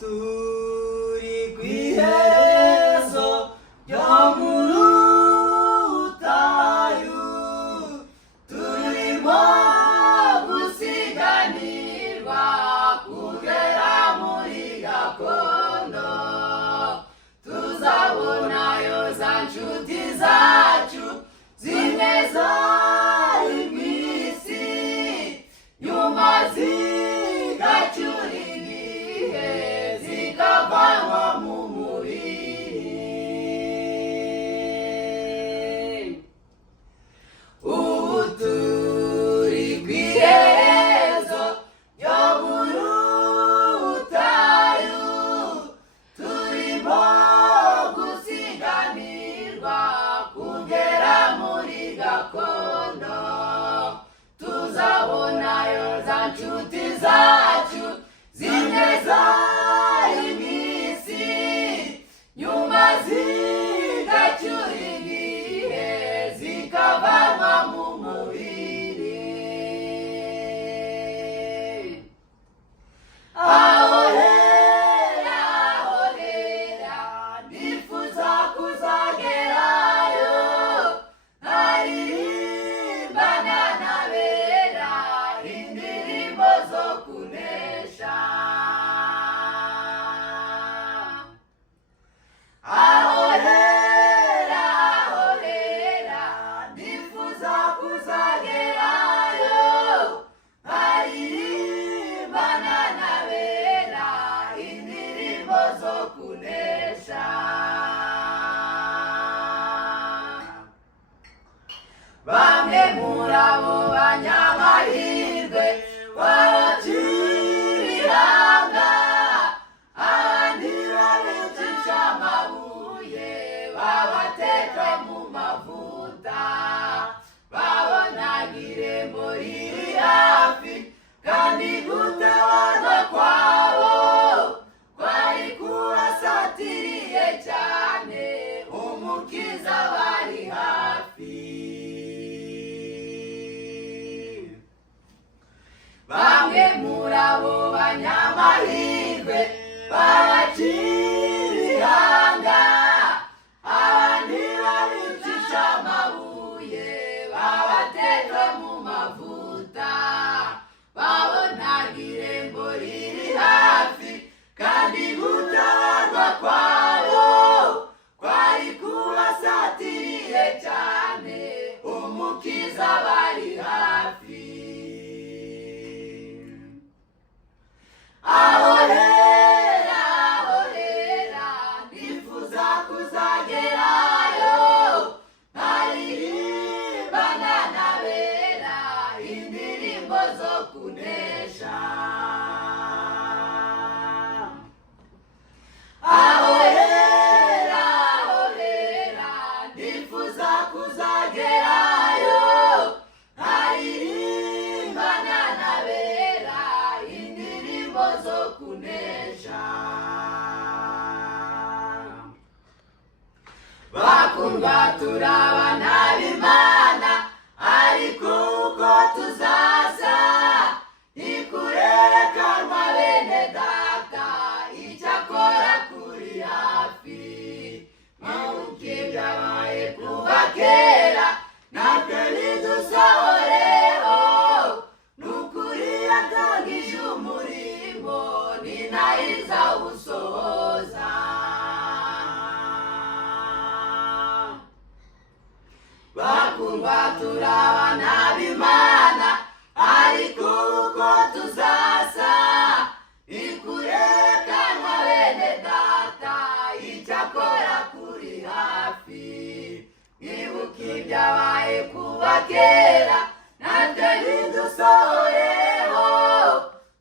turi kw'iherezo ryo mu butayu, turimo gusiganirwa kugera muri gakondo, tuzabonayo za nshuti zacu zimwe zari mw'isi, nyuma zigacura igihe zikavanwa mu mubiri. Ubu turi kw'iherezo ryo muri butayu, turimo gusiganirwa kugera muri gakondo, tuzabonayo za nshuti zacu zimwe zari mw'isi, nyuma zigacyura igihe zikavanwa mu mubiri. Aho hera, aho hera, nifuza kuzagerayo, nkaririmbana n'abera indirimbo zo kunesha. Aho hera, aho hera, nifuza kuzagerayo, nkaririmbana n'abera indirimbo zo kunesha. Bamwe muri abo banyamahirwe babacirihanga, abandi babicisha amabuye babateka mu mavuta, babonaga irembo riri hafi kandi gutabarwa kwabo kwari kubasatiriye cyane, umukiza bari hafi. Bamwe muri abo banyamahirwe babacirihanga, abandi babicisha amabuye babateka mu mavuta, babonaga irembo riri hafi kandi gutabarwa kwabo kwari kubasatiriye cyane, umukiza bari hafi. Aho hera, aho hera, nifuza kuzagerayo, nkaririmbana n'abera indirimbo zo kunesha. Aho hera, aho hera, nifuza kuzagerayo, nkaririmbana n'abera indirimbo zo kunesha. Bakundwa turabana b'Imana, ariko uko tuzaza ntikurerekanwa bene data, icyakora kuri hafi. Nk'uko ibyabaye kuva kera natwe bidusohoreho, n'ukuri yatangije umurimo ni nayo izawusohoza. Bakundwa turabana b'Imana, ariko uko tuzaza ntikurerekanwa bene data, icyakora kuri hafi. Mwibuke ibyabaye kuva kera natwe bidusohoreho,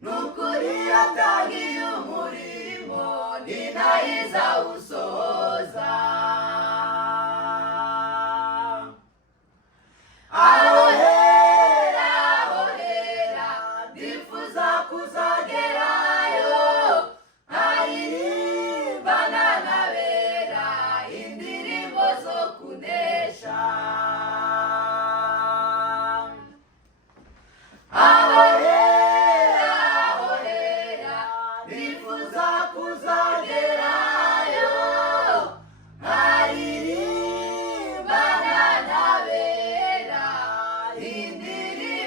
n'ukuri yatangije umurimo ni nayo izawusohoza. Aho hera, aho hera, nifuza kuzagerayo, nkaririmbana n'abera indirimbo zo kunesha. Aho hera, aho hera,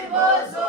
indirimbo zo